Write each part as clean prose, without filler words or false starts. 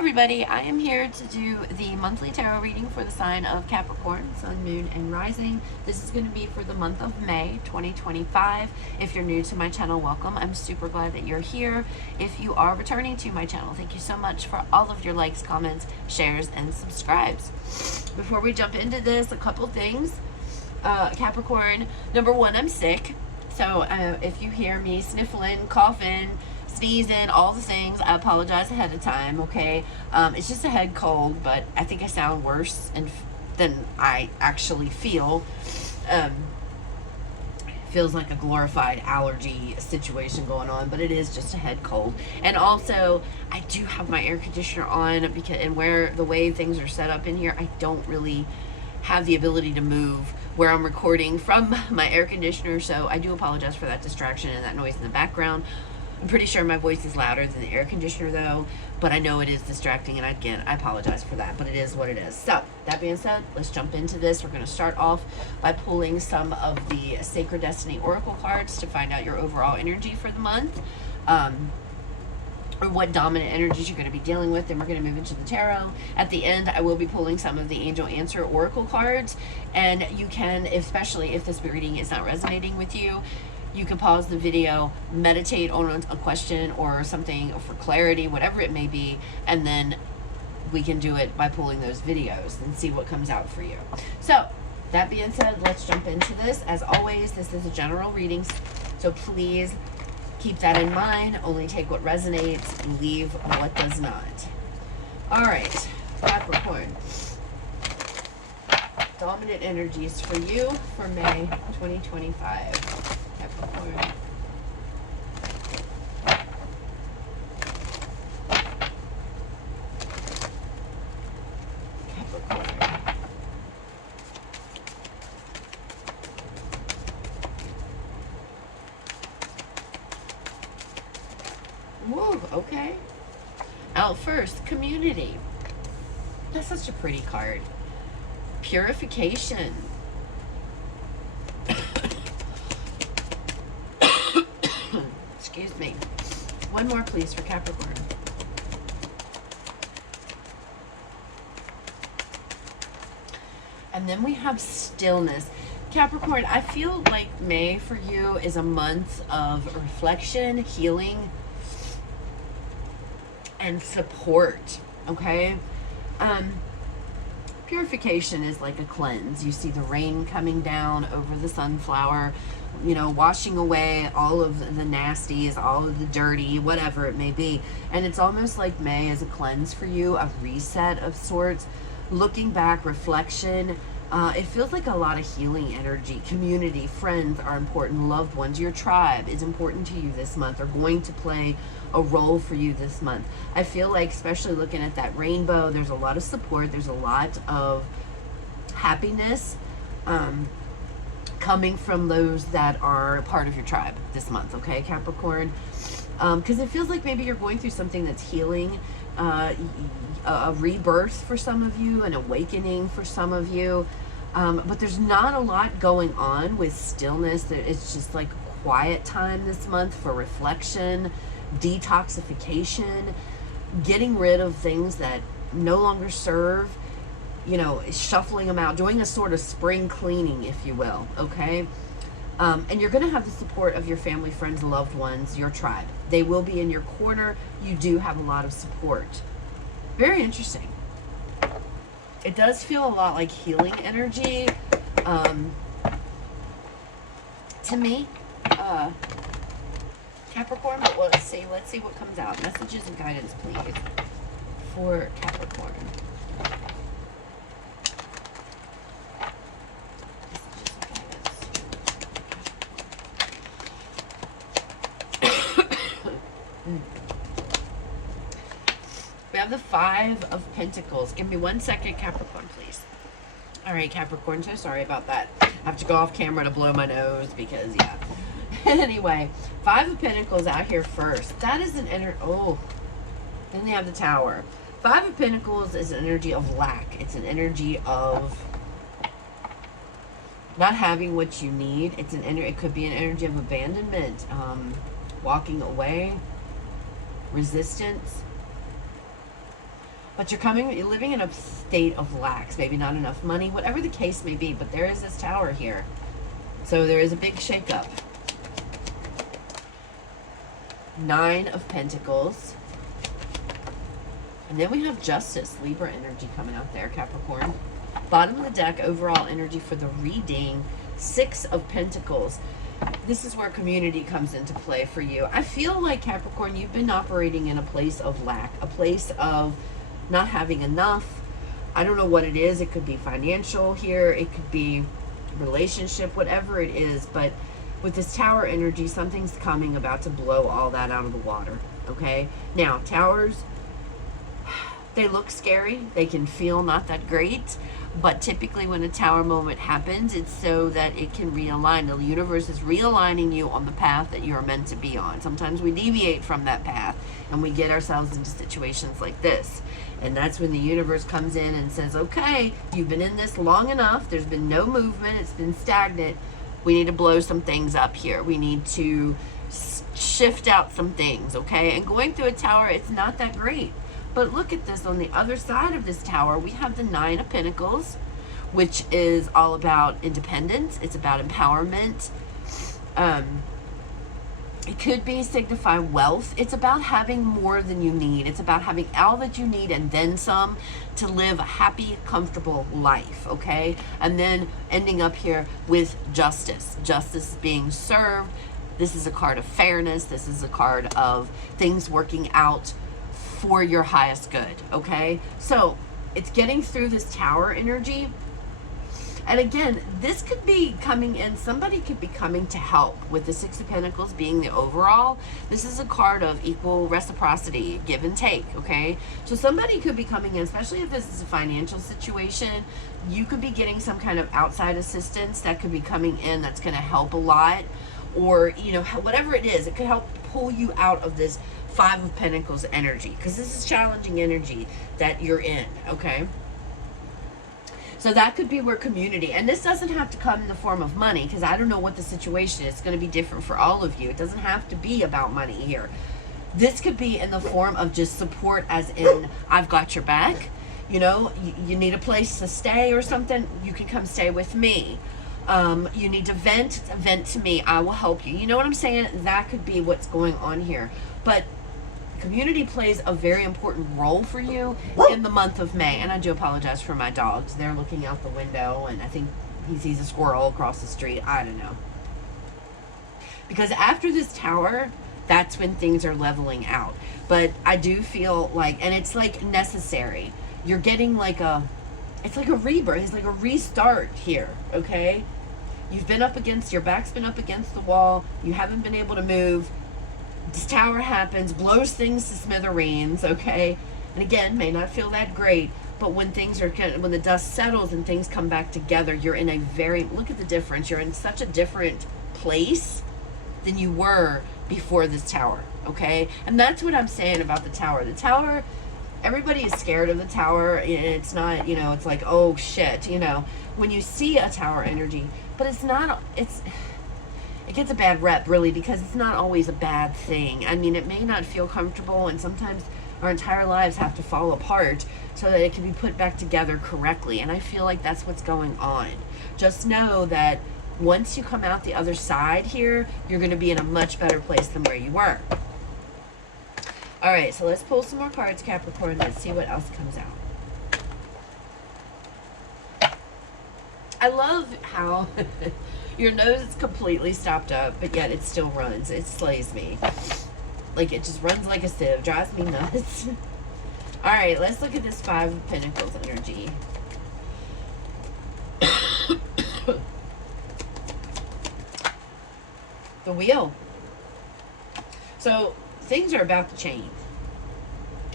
everybody, I am here to do the monthly tarot reading for the sign of Capricorn, Sun, Moon, and Rising. This is going to be for the month of May 2025. If you're new to my channel, welcome. I'm super glad that you're here. If you are returning to my channel, thank you so much for all of your likes, comments, shares, and subscribes. Before we jump into this, a couple things. Capricorn, number one, I'm sick. So if you hear me sniffling, coughing, sneezing, all the things, I apologize ahead of time, okay? It's just a head cold, but I think I sound worse than I actually feel. Feels like a glorified allergy situation going on, but it is just a head cold. And also, I do have my air conditioner on, and the way things are set up in here, I don't really have the ability to move where I'm recording from my air conditioner, so I do apologize for that distraction and that noise in the background. I'm pretty sure my voice is louder than the air conditioner though, but I know it is distracting, and again, I apologize for that, but it is what it is. So, that being said, let's jump into this. We're going to start off by pulling some of the Sacred Destiny Oracle cards to find out your overall energy for the month, or what dominant energies you're going to be dealing with. Then we're going to move into the tarot. At the end, I will be pulling some of the Angel Answer Oracle cards, and you can, especially if this reading is not resonating with you, you can pause the video, meditate on a question or something for clarity, whatever it may be, and then we can do it by pulling those videos and see what comes out for you. So, that being said, let's jump into this. As always, this is a general reading, so please keep that in mind. Only take what resonates and leave what does not. All right, Capricorn. Dominant energies for you for May 2025. Capricorn. Capricorn. Whoa, okay. Out first, community. That's such a pretty card. Purification. Excuse me. One more, please, for Capricorn. And then we have stillness. Capricorn, I feel like May for you is a month of reflection, healing, and support, okay? Purification is like a cleanse. You see the rain coming down over the sunflower, you know, washing away all of the nasties, all of the dirty, whatever it may be. And it's almost like May is a cleanse for you, a reset of sorts. Looking back, reflection. It feels like a lot of healing energy. Community, friends are important. Loved ones, your tribe is important to you this month, are going to play a role for you this month. I feel like, especially looking at that rainbow, there's a lot of support. There's a lot of happiness coming from those that are part of your tribe this month, okay, Capricorn? Because it feels like maybe you're going through something that's healing, a rebirth for some of you, an awakening for some of you, but there's not a lot going on with stillness. It's just like a quiet time this month for reflection, detoxification, getting rid of things that no longer serve, you know, shuffling them out, doing a sort of spring cleaning, if you will, okay? And you're going to have the support of your family, friends, loved ones, your tribe. They will be in your corner. You do have a lot of support. Very interesting. It does feel a lot like healing energy to me, Capricorn, but let's see what comes out. Messages and guidance, please, for Capricorn. We have the Five of Pentacles. Give me 1 second, Capricorn, please. All right, Capricorn, so sorry about that. I have to go off camera to blow my nose because, yeah. Anyway, Five of Pentacles out here first. That is an then they have the Tower. Five of Pentacles is an energy of lack. It's an energy of not having what you need. It could be an energy of abandonment, walking away, resistance. But you're living in a state of lack, maybe not enough money, whatever the case may be. But there is this Tower here. So there is a big shakeup. 9 of Pentacles. And then we have Justice, Libra energy coming out there, Capricorn. Bottom of the deck, overall energy for the reading, 6 of Pentacles. This is where community comes into play for you. I feel like, Capricorn, you've been operating in a place of lack, a place of not having enough. I don't know what it is. It could be financial here. It could be relationship, whatever it is. But with this Tower energy, something's coming about to blow all that out of the water, okay? Now, Towers, they look scary. They can feel not that great. But typically when a Tower moment happens, it's so that it can realign. The universe is realigning you on the path that you're meant to be on. Sometimes we deviate from that path and we get ourselves into situations like this. And that's when the universe comes in and says, okay, you've been in this long enough. There's been no movement. It's been stagnant. We need to blow some things up here. We need to shift out some things, okay? And going through a Tower, it's not that great. But look at this. On the other side of this Tower, we have the 9 of Pentacles, which is all about independence. It's about empowerment. It could be signify wealth. It's about having more than you need. It's about having all that you need and then some to live a happy, comfortable life, okay? And then ending up here with justice. Justice being served. This is a card of fairness. This is a card of things working out for your highest good, okay? So it's getting through this Tower energy. And again, this could be coming in, somebody could be coming to help with the 6 of Pentacles being the overall. This is a card of equal reciprocity, give and take, okay? So somebody could be coming in, especially if this is a financial situation. You could be getting some kind of outside assistance that could be coming in that's going to help a lot. Or, you know, whatever it is, it could help pull you out of this 5 of Pentacles energy, because this is challenging energy that you're in, okay? So that could be where community, and this doesn't have to come in the form of money, because I don't know what the situation is. It's going to be different for all of you. It doesn't have to be about money here. This could be in the form of just support, as in, I've got your back. You know, you need a place to stay or something, you can come stay with me. You need to vent to me. I will help you. You know what I'm saying? That could be what's going on here. But community plays a very important role for you in the month of May. And I do apologize for my dogs. They're looking out the window, and I think he sees a squirrel across the street. I don't know. Because after this Tower, that's when things are leveling out. But I do feel like, and it's like necessary. You're getting like it's like a rebirth. It's like a restart here, okay? You've been up against, your back's been up against the wall. You haven't been able to move. This Tower happens, blows things to smithereens, okay? And again, may not feel that great, but when things are, when the dust settles and things come back together, you're in a very, look at the difference. You're in such a different place than you were before this Tower, okay? And that's what I'm saying about the Tower. The Tower, everybody is scared of the Tower. It's not, you know, it's like, oh shit, you know, when you see a Tower energy, but it's not, it gets a bad rep, really, because it's not always a bad thing. I mean, it may not feel comfortable, and sometimes our entire lives have to fall apart so that it can be put back together correctly. And I feel like that's what's going on. Just know that once you come out the other side here, you're going to be in a much better place than where you were. All right, so let's pull some more cards, Capricorn. Let's see what else comes out. I love how your nose is completely stopped up, but yet it still runs. It slays me. Like, it just runs like a sieve. Drives me nuts. All right, let's look at this 5 of Pentacles energy. The Wheel. So things are about to change.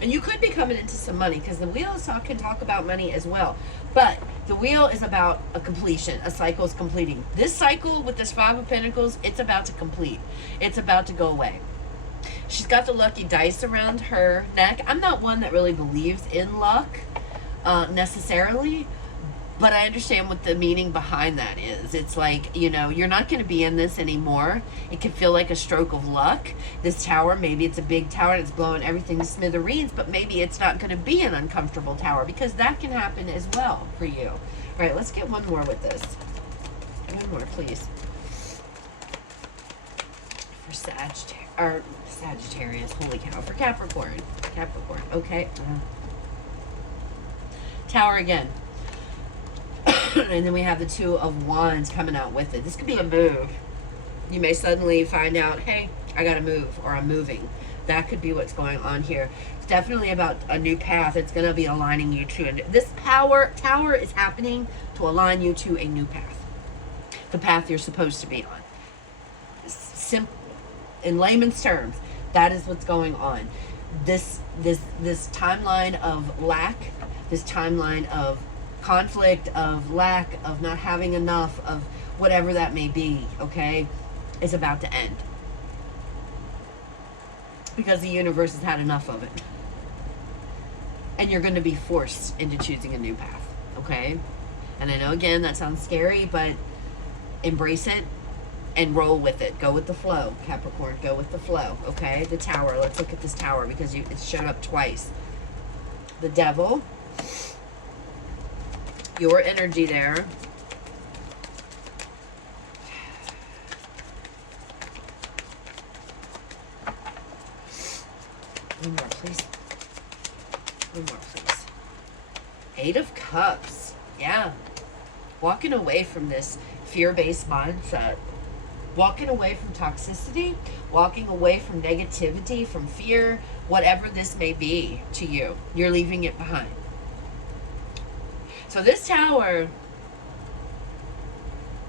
And you could be coming into some money, because the Wheel can talk about money as well. But the Wheel is about a completion. A cycle is completing. This cycle with this 5 of Pentacles, it's about to complete. It's about to go away. She's got the lucky dice around her neck. I'm not one that really believes in luck necessarily, But I understand what the meaning behind that is. It's like, you know, you're not going to be in this anymore. It can feel like a stroke of luck. This tower, maybe it's a big tower and it's blowing everything to smithereens, but maybe it's not going to be an uncomfortable tower, because that can happen as well for you. All right, let's get one more with this. One more, please. For Sagittarius, holy cow. For Capricorn. Capricorn, okay. Tower again. And then we have the Two of Wands coming out with it. This could be a move. You may suddenly find out, hey, I gotta move, or I'm moving. That could be what's going on here. It's definitely about a new path. It's gonna be aligning you to, and this tower is happening to align you to a new path. The path you're supposed to be on. In layman's terms, that is what's going on. This timeline of lack, this timeline of conflict, of lack, of not having enough, of whatever that may be, okay, is about to end. Because the universe has had enough of it. And you're going to be forced into choosing a new path, okay? And I know, again, that sounds scary, but embrace it and roll with it. Go with the flow, Capricorn. Go with the flow, okay? The Tower. Let's look at this Tower, because it's shown up twice. The Devil. Your energy there. One more, please. One more, please. Eight of Cups. Yeah. Walking away from this fear-based mindset. Walking away from toxicity. Walking away from negativity, from fear. Whatever this may be to you. You're leaving it behind. So this Tower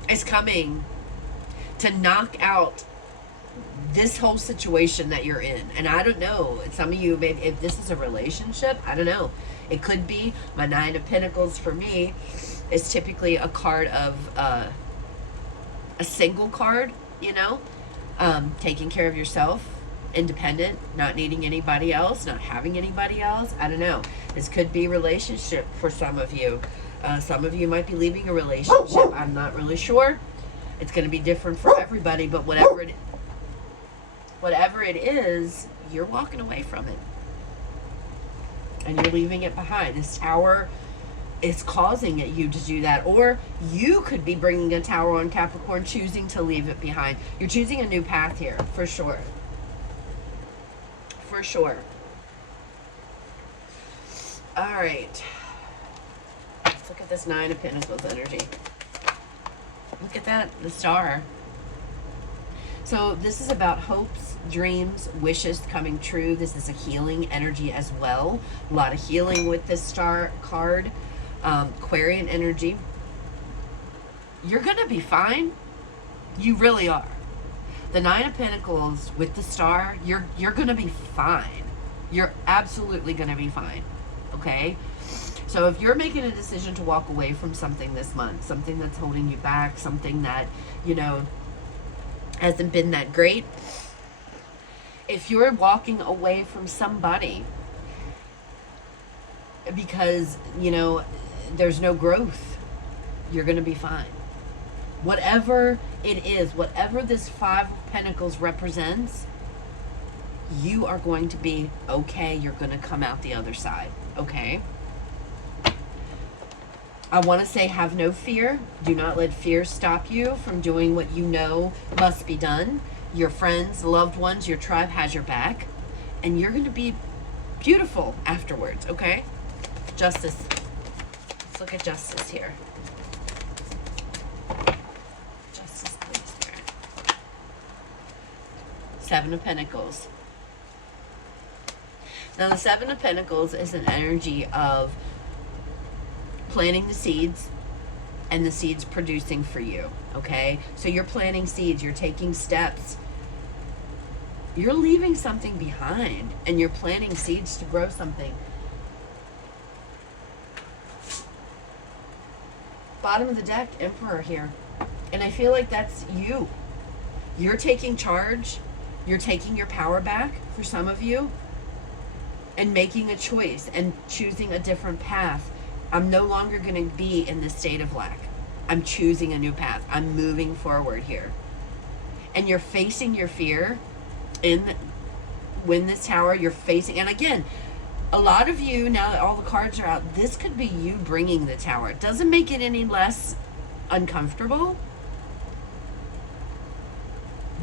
is coming to knock out this whole situation that you're in. And I don't know, some of you, maybe if this is a relationship, I don't know. It could be. My Nine of Pentacles for me is typically a card of a single card, you know, taking care of yourself, independent, not needing anybody else, not having anybody else. I don't know. This could be relationship for some of you. Some of you might be leaving a relationship. I'm not really sure. It's going to be different for everybody, but whatever it is, you're walking away from it. And you're leaving it behind. This Tower is causing you to do that. Or you could be bringing a Tower on, Capricorn, choosing to leave it behind. You're choosing a new path here, for sure. For sure. All right. Let's look at this Nine of Pentacles energy. Look at that, the Star. So this is about hopes, dreams, wishes coming true. This is a healing energy as well. A lot of healing with this Star card. Aquarian energy. You're going to be fine. You really are. The Nine of Pentacles with the Star, you're going to be fine. You're absolutely going to be fine. Okay? So if you're making a decision to walk away from something this month, something that's holding you back, something that, you know, hasn't been that great, if you're walking away from somebody because, you know, there's no growth, you're going to be fine. Whatever it is, whatever this Five of Pentacles represents, you are going to be okay. You're going to come out the other side, okay? I want to say, have no fear. Do not let fear stop you from doing what you know must be done. Your friends, loved ones, your tribe has your back. And you're going to be beautiful afterwards, okay? Justice. Let's look at Justice here. Justice, please, Spirit. Seven of Pentacles. Now, the Seven of Pentacles is an energy of planting the seeds and the seeds producing for you, okay? So you're planting seeds, you're taking steps, you're leaving something behind, and you're planting seeds to grow something. Bottom of the deck, Emperor here. And I feel like that's you. You're taking charge, you're taking your power back for some of you, and making a choice and choosing a different path. I'm no longer going to be in this state of lack. I'm choosing a new path. I'm moving forward here. And you're facing your fear in when this tower, you're facing, and again, a lot of you, now that all the cards are out, this could be you bringing the tower. It doesn't make it any less uncomfortable.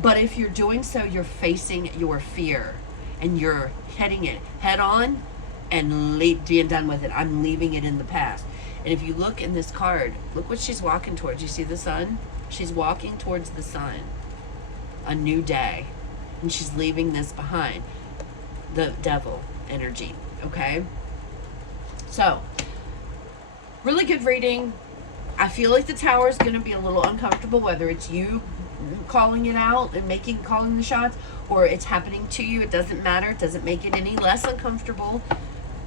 But if you're doing so, you're facing your fear and you're heading it head on and being done with it. I'm leaving it in the past. And if you look in this card, look what she's walking towards. You see the sun? She's walking towards the sun. A new day. And she's leaving this behind. The devil energy. Okay? So, really good reading. I feel like the tower is going to be a little uncomfortable, whether it's you calling it out and calling the shots, or it's happening to you. It doesn't matter. It doesn't make it any less uncomfortable.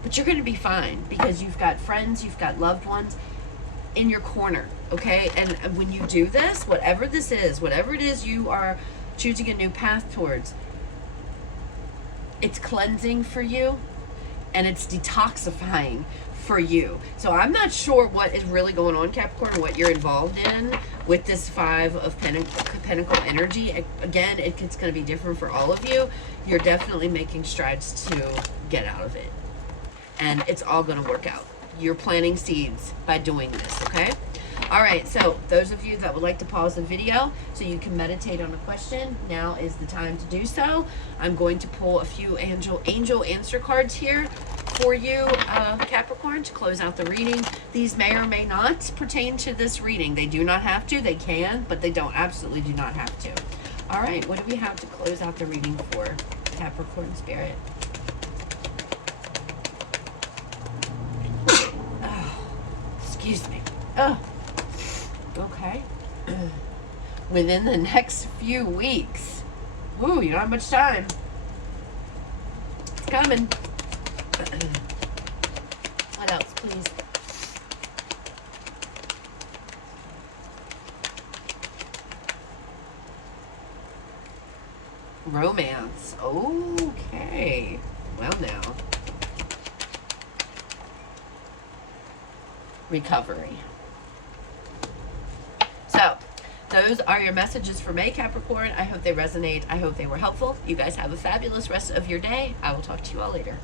But you're going to be fine because you've got friends, you've got loved ones in your corner, okay? And when you do this, whatever it is you are choosing a new path towards, it's cleansing for you and it's detoxifying for you. So I'm not sure what is really going on, Capricorn, what you're involved in with this Five of Pentacle energy. Again, it's going to be different for all of you. You're definitely making strides to get out of it. And it's all going to work out. You're planting seeds by doing this, okay? All right, so those of you that would like to pause the video so you can meditate on a question, now is the time to do so. I'm going to pull a few angel answer cards here for you, Capricorn, to close out the reading. These may or may not pertain to this reading. They do not have to. They can, but they don't. Absolutely do not have to. All right, what do we have to close out the reading for, Capricorn Spirit? Excuse me. Okay. Within the next few weeks. Woo, you don't have much time. It's coming. What else, please? Romance. Okay. Well, now. Recovery. So, those are your messages for May, Capricorn. I hope they resonate. I hope they were helpful. You guys have a fabulous rest of your day. I will talk to you all later.